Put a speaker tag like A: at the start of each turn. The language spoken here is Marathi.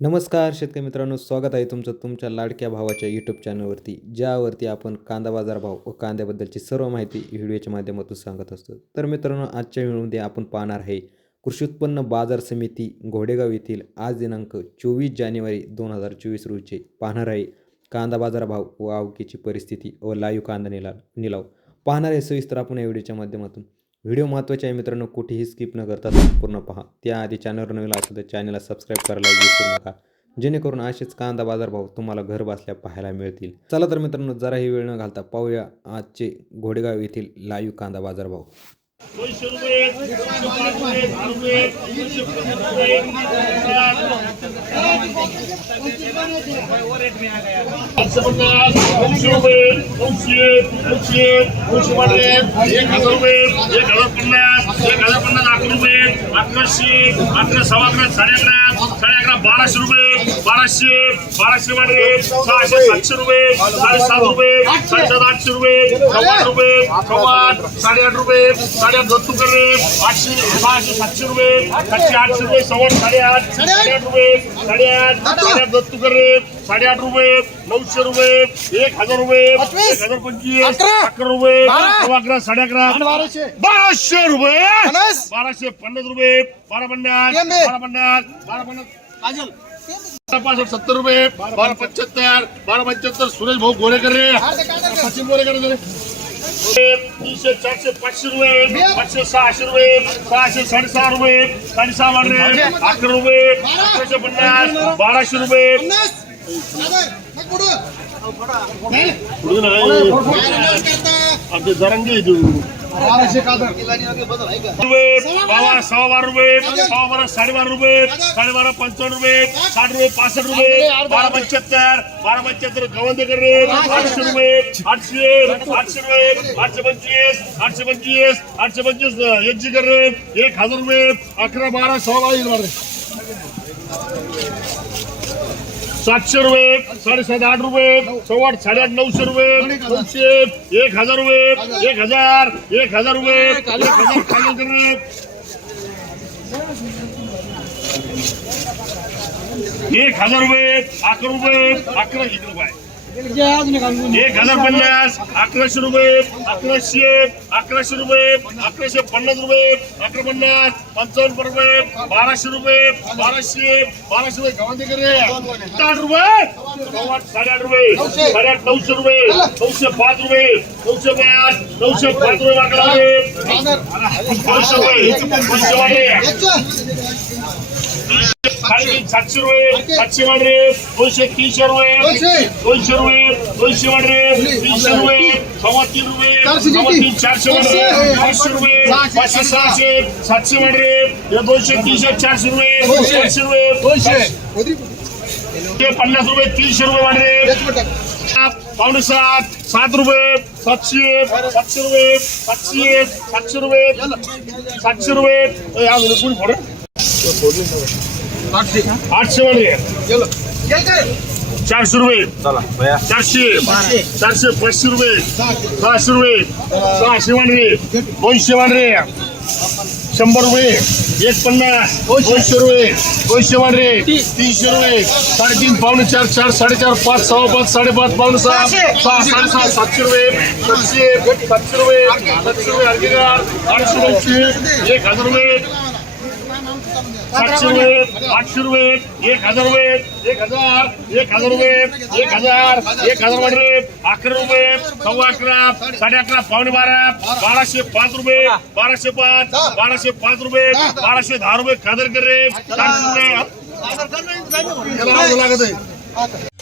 A: नमस्कार शेतकरी मित्रांनो स्वागत आहे तुमचं तुमच्या लाडक्या भावाच्या यूट्यूब चॅनलवरती ज्यावरती आपण कांदा बाजार भाव व कांद्याबद्दलची सर्व माहिती व्हिडिओच्या माध्यमातून सांगत असतो. तर मित्रांनो आजच्या व्हिडिओमध्ये आपण पाहणार आहे कृषी उत्पन्न बाजार समिती घोडेगाव येथील आज दिनांक चोवीस जानेवारी दोन हजार चोवीस रोजीचे पाहणार आहे कांदा बाजार भाव व आवकीची परिस्थिती व लाईव्ह कांदा निला निलाव पाहणार आहे. सविस्तर आपण या व्हिडिओच्या माध्यमातून. व्हिडिओ महत्त्वाचे आहे मित्रांनो कुठेही स्किप न करता संपूर्ण पहा. त्याआधी चॅनलवर नवीन असेल तर चॅनलला सबस्क्राईब करायला विसरू नका. जेणेकरून असेच कांदा बाजारभाव तुम्हाला घर बसल्या पाहायला मिळतील. चला तर मित्रांनो जराही वेळ न घालता पाहूया आजचे घोडेगाव येथील लाईव्ह कांदा बाजारभाव
B: दोनशे रुपये दोनशे पाच रुपये दहा रुपये दोनशे पाचशे पन्नास दोनशे रुपये दोनशे दोनशे दोनशे पाचशे एक हजार रुपये एक हजार पन्नास एक हजार पन्नास अकरा रुपये अकराशे अकरा सव्वा अकरा साडे अकरा साडे अकरा बाराशे रुपये बाराशे बाराशे वाढले सहाशे सातशे रुपये साडेसात रुपये साडेसात आठशे रुपये सव्वा आठ रुपये सव्वा आठ साडेआठ रुपये साडेआठ दत्तू करणे आठशे सहाशे सातशे रुपये सातशे आठशे रुपये सव्वा आठ साडेआठ साडेआठ रुपये साडेआठ दत्तू करणे साडेआठ रुपये नऊशे रुपये एक हजार रुपये एक हजार पंचवीस अकरा रुपये सव्वा अकरा साडे अकरा बाराशे. रुपये बाराशे पन्नास रुपये बारा पन्नास बारा पन्नास बारा पन्नास. पासष्ट सत्तर रुपये बारा पंच्याहत्तर बारा पंच्याहत्तर सुरेश भाऊ गोरेकर रे. सचिन गोरेकर रे. तीनशे चारशे पाचशे रुपये पाचशे सहाशे रुपये सहाशे साडेसहा रुपये साडेसहा अकरा रुपये अकराशे पन्नास बाराशे रुपये. पुढे. नाही. आमचे जरंगे देऊ रुपये बारा सव्वा बारा रुपये सव्वा बारा साडेबारा रुपये साडेबारा पंचावन्न रुपये साठ रुपये पासष्ट रुपये बारा पंच्याहत्तर बारा पंच्याहत्तर गवंदेकर रेट आठशे रुपये आठशे आठशे रुपये आठशे पंचवीस आठशे पंचवीस आठशे पंचवीस एकशे जिकर एक हजार रुपये अकरा बारा सव्वा बारा. सातशे रुपये साडेसात आठ रुपये सव्वा आठ साडेआठ नऊशे रुपये दोनशे एक हजार रुपये एक हजार एक हजार रुपये एक हजार खाली करणे एक हजार रुपये अकरा रुपये अकरा किती रुपये. एक हजार पन्नास अकराशे रुपये अकराशे अकराशे रुपये अकराशे पन्नास रुपये अकरा पन्नास पंचावन्न रुपये बाराशे रुपये बाराशे बाराशे रुपये. गव्हाणे करे. आठ रुपये. साडेआठ रुपये. साडेआठ नऊशे रुपये. नऊशे पाच रुपये. नऊशे पाच नऊशे पाच रुपये दोनशे रुपये. साडेतीन सातशे रुपये सातशे वाढले दोनशे तीनशे रुपये दोनशे. रुपये दोनशे वाढले तीनशे रुपये सव्वा तीन रुपये सव्वा तीन चारशे वाढले पाचशे रुपये पाचशे सहाशे. सातशे हे दोनशे तीनशे चारशे रुपये चारशे रुपये दोनशे. पन्नास रुपये तीनशे रुपये वाढले पावणे सात सात रुपये सातशे सातशे रुपये सातशे सातशे रुपये सातशे रुपये? आठशे चारशे रुपये चारशे चारशे पाचशे रुपये सहाशे रुपये सहाशे वाढले दोनशे वाढले शंभर रुपये एक पन्नास दोनशे रुपये दोनशे वाढले तीनशे रुपये साडेतीन पावणे चार चार साडेचार पाच सहा पाच साडेपाच पावणे सहा सहा साडेसहा सातशे रुपये सातशे सातशे रुपये सातशे रुपये आठशे दोनशे एक हज़ार रुपये सातशे रुपये आठशे रुपये. एक हजार रुपये. एक हजार. एक हजार रुपये. एक हजार. एक हजार वाढले अकरा रुपये. सव्वा अकरा. साडे अकरा. पावणे बारा. बाराशे पाच रुपये. बाराशे पाच. बाराशे पाच रुपये. बाराशे दहा रुपये. खादर कर चारशे रुपये. लागत आहे